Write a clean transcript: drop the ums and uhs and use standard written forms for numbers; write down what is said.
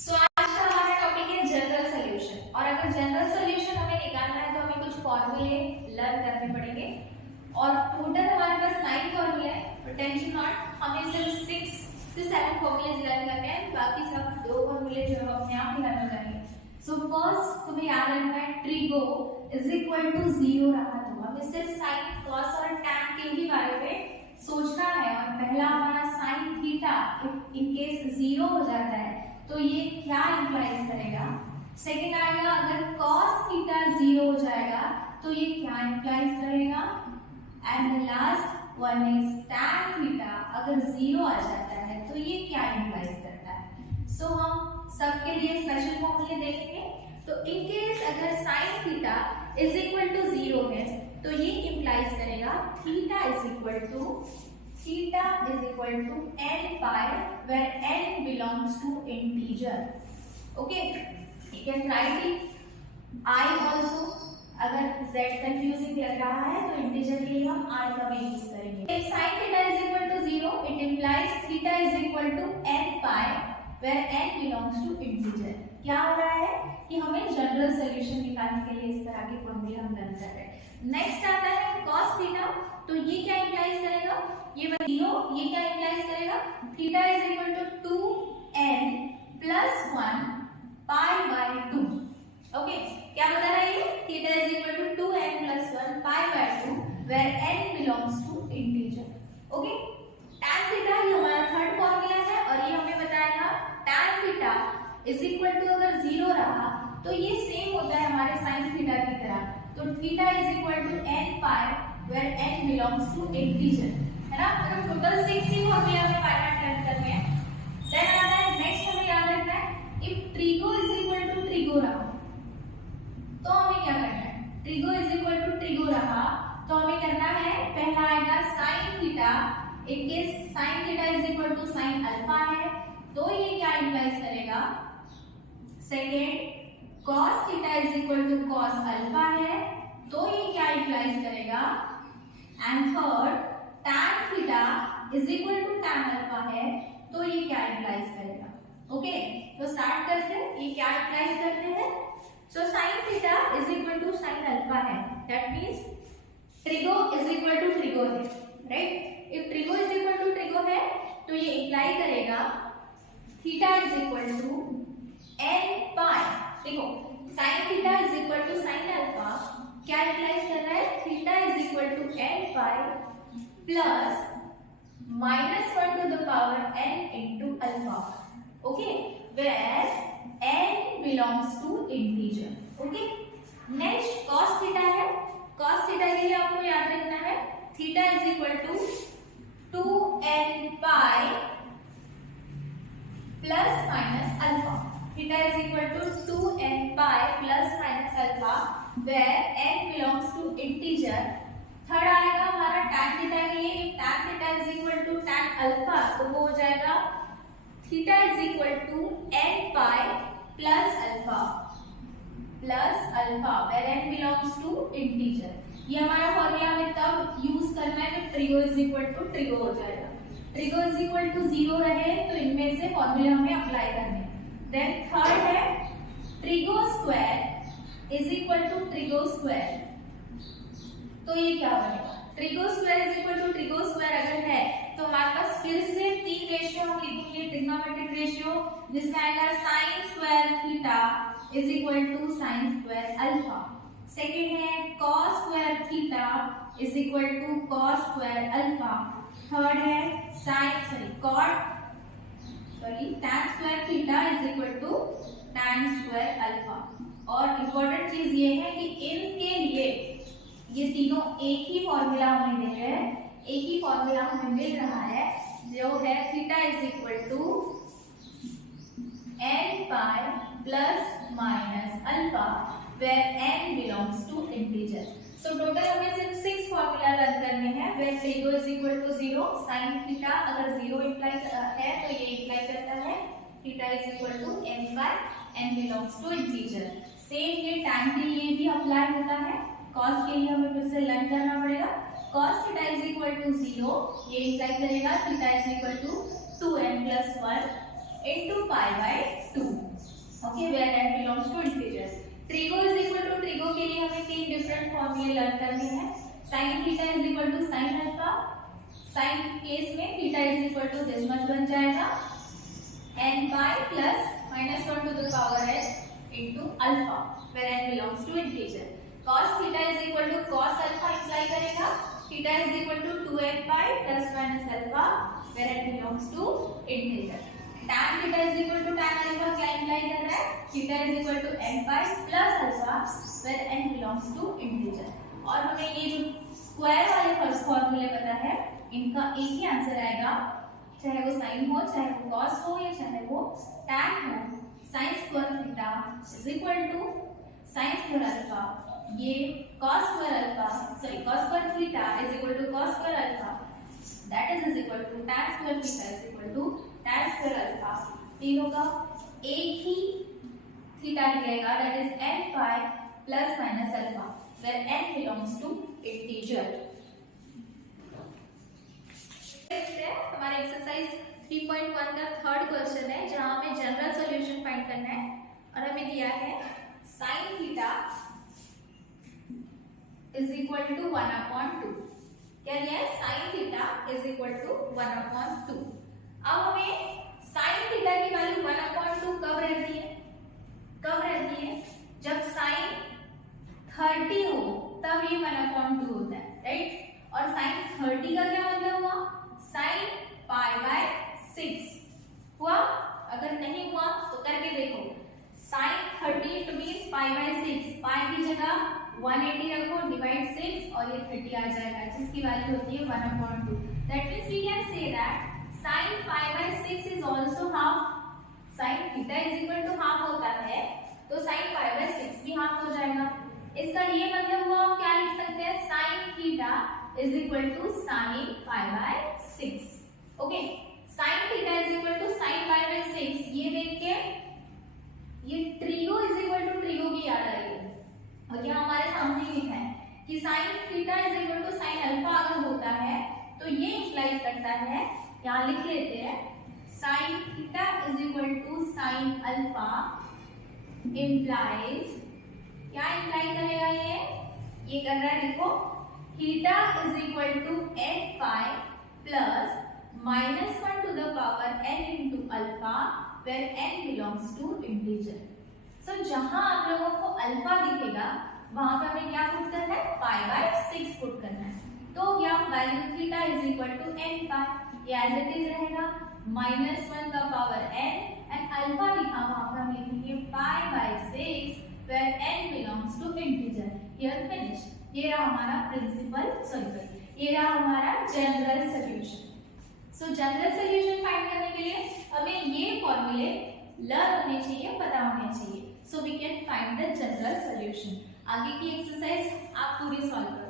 सो आज का हमारा टॉपिक है जनरल सॉल्यूशन। और अगर जनरल सॉल्यूशन हमें निकालना है तो हमें कुछ फॉर्मूले लर्न करने पड़ेंगे। और टोटल हमारे पास 9 फॉर्मूले हैं, तो टेंशन नॉट, हमें सिर्फ 6 से 7 फॉर्मूले लर्न करने हैं, बाकी सब 2 फॉर्मूले जो हम अपने आप ही लर्न करेंगे। सो फर्स्ट तुम्हें याद रखना है ट्रिगो इज इक्वल टू 0 रहा तो हमें सिर्फ साइन कॉस और टैन के ही बारे में सोचना है। और पहला हमारा साइन थीटा इन केस 0 हो जाता है तो ये क्या इंप्लाइज करेगा। सेकंड आएगा अगर cos थीटा 0 हो जाएगा तो ये क्या इंप्लाइज करेगा। And the last one is tan theta अगर 0 आ जाता है तो ये क्या इंप्लाइज करता है। सो हम सबके लिए स्पेशल फॉर्मूले देखेंगे। तो इन केस अगर sin theta is equal to 0 है तो ये इंप्लाइज करेगा theta is equal to n pi where n belongs to integer. Okay, you can write it I also. अगर z कंफ्यूजिंग लग रहा है तो इंटीजर के लिए हम I का भी यूज करेंगे। If sin theta is equal to 0, it implies theta is equal to n pi where n belongs to integer. क्या हो रहा है कि हमें जनरल सॉल्यूशन निकालने के लिए इस तरह के फॉर्मूले हम लर्न कर रहे हैं। नेक्स्ट आता है cos थीटा, तो ये क्या इंप्लाइज करेगा, ये 0, ये क्या इंप्लाइज करेगा theta is equal to 2n plus 1 pi by 2। Okay, क्या बता रहा है ये theta is equal to 2n plus 1 pi by 2 where n belongs to integer. Okay, tan theta ये हमारा थर्ड फॉर्मूला है और ये हमें बताएगा tan theta is equal to अगर 0 रहा तो ये सेम होता है हमारे sin थीटा की तरह। तो theta is equal to n pi where n belongs to integer, है ना। तो टोटल 6 ही फॉर्मूले हमें बाय हार्ट लर्न करने हैं। देन आता है नेक्स्ट हमें याद रखना है if trigo is equal to trigo रहा तो हमें क्या करना है। Trigo is equal to trigo रहा तो हमें करना है पहला आएगा sin theta, in case sin theta is equal to sin alpha है तो ये क्या इंप्लाइज करेगा। Second cos theta is equal to cos alpha है तो ये क्या इंप्लाइज करेगा। And third tan theta is equal to tan alpha है तो ये क्या इंप्लाइज करेगा। ओके, तो स्टार्ट करते हैं, ये क्या इंप्लाइज करते हैं। So sin theta is equal to sin alpha है, that means trigo is equal to trigo है, right. If trigo is equal to trigo है तो ये इंप्लाई करेगा theta is equal to n pi. देखो sin theta is equal to sin alpha क्या implies कर रहा है, theta is equal to n pi plus -1 to the power n into alpha. Okay, where n belongs to integer. Okay, next cos theta है। cos theta के लिए आपको याद रखना है theta is equal to 2n pi plus minus alpha. theta is equal to 2n pi plus minus alpha where n belongs to integer. Third आएगा हमारा tan theta के लिए, tan theta is equal to tan alpha तो वो हो जाएगा theta is equal to n pi plus alpha where n belongs to integer. ये हमारा फॉर्मूला हमें तब यूज करना है जब trigo is equal to trigo हो जाएगा। ट्रिगो इज इक्वल टू 0 रहे तो इनमें से फॉर्मूला हमें अप्लाई करने। देन थर्ड है trigo square is equal to trigo square, तो ये क्या बनेगा trigo square is equal to trigo square अगर है तो हमारे पास फिर से 3 रेशियो हम लिखेंगे ट्रिग्नोमेट्रिक रेशियो, जिसमें आएगा sin square theta is equal to sin square alpha. Second है cos square theta is equal to cos square alpha. Third है tan square theta is equal to tan square alpha. और important चीज ये है कि इनके लिए ये तीनों एक ही फॉर्मूला हमें दे रहे हैं, एक ही फॉर्मूला हमें मिल रहा है जो है theta is equal to n pi plus minus alpha where n belongs to integer. So total हमें सिर्फ 6 फॉर्मूला लर्न करने हैं। Where trigo is equal to 0, sin theta अगर 0 इंप्लाई है तो ये इंप्लाई करता है theta is equal to n pi n belongs to integer. Same ये tan के लिए भी अप्लाई होता है। cos के लिए हमें फिर से लर्न करना पड़ेगा cos theta is equal to 0, ये इंप्लाई करेगा theta is equal to 2n plus 1 into pi by 2। Sine theta is equal to sine alpha, sine case में theta is equal to this much बन जाएगा n by plus -1 to the power n into alpha where n belongs to integer. Cos theta is equal to cos alpha imply करेगा theta is equal to 2n by plus minus alpha where n belongs to integer. Tan theta is equal to tan alpha क्या imply कर रहा है theta is equal to n by plus alpha where n belongs to integer. और हमें ये जो square वाले फॉर्मूले पता है इनका एक ही आंसर आएगा, चाहे वो साइन हो, चाहे वो कॉस हो या चाहे वो टैन हो. Sine square theta is equal to sine square alpha, ये cos square alpha sorry cos square theta is equal to cos square alpha that is equal to tan square theta is equal to tan square alpha. तीनों का एक ही theta निकलेगा that is n pi plus minus alpha where n belongs to integer. हमारे exercise 3.1 का third question है जहां हमें जनरल सॉल्यूशन फाइंड करना है और हमें दिया है sin theta is equal to 1/2. क्या दिया है sin theta is equal to 1/2. अब हमें sin थीटा की वैल्यू 1/2 कब रहती है, कब रहती है जब sin 30 हो तब ये 1/2 होता है, राइट. और sin 30 का क्या मतलब हुआ sin π/6 हुआ. अगर नहीं हुआ तो करके देखो sin 30 इट मींस π/6, पाई की जगह 180 रखो डिवाइड 6 और ये 30 आ जाएगा जिसकी वैल्यू होती है 1/2. That means we can say that sin π/6 is also half. sin theta is equal to half होता है तो sin π/6 भी हाफ हो जाएगा. इसका ये मतलब हुआ हम क्या लिख सकते हैं sin theta is equal to sin π/6. Okay, sin theta is equal to sin π/6. ये देख के ये trigo is equal to trigo की याद आ रही है और यहाँ हमारे सामने लिखा है कि sin theta is equal to sin alpha अगर होता है तो ये इंप्लाइज करता है, यहाँ लिख लेते हैं sin theta is equal to sin alpha implies, क्या इंप्लाई करेगा ये कर रहा है देखो theta is equal to n pi plus -1 to the power n into alpha where n belongs to integer. So जहां आप लोगों को अल्फा दिखेगा वहां पर हमें क्या पुट करना है π/6 पुट करना है. तो क्या value theta is equal to n pi, ये एज इट इज रहेगा -1 का पावर n एंड अल्फा लिखा वहां पर हम लिखेंगे π/6 where n belongs to integer. Here finished. ये रहा हमारा प्रिंसिपल सॉल्यूशन, ये रहा हमारा जनरल सॉल्यूशन. सो जनरल सॉल्यूशन फाइंड करने के लिए हमें ये फॉर्मूले लर्न होने चाहिए, पता होने चाहिए. So we can find the general solution. आगे की एक्सरसाइज आप पूरी सॉल्व करो.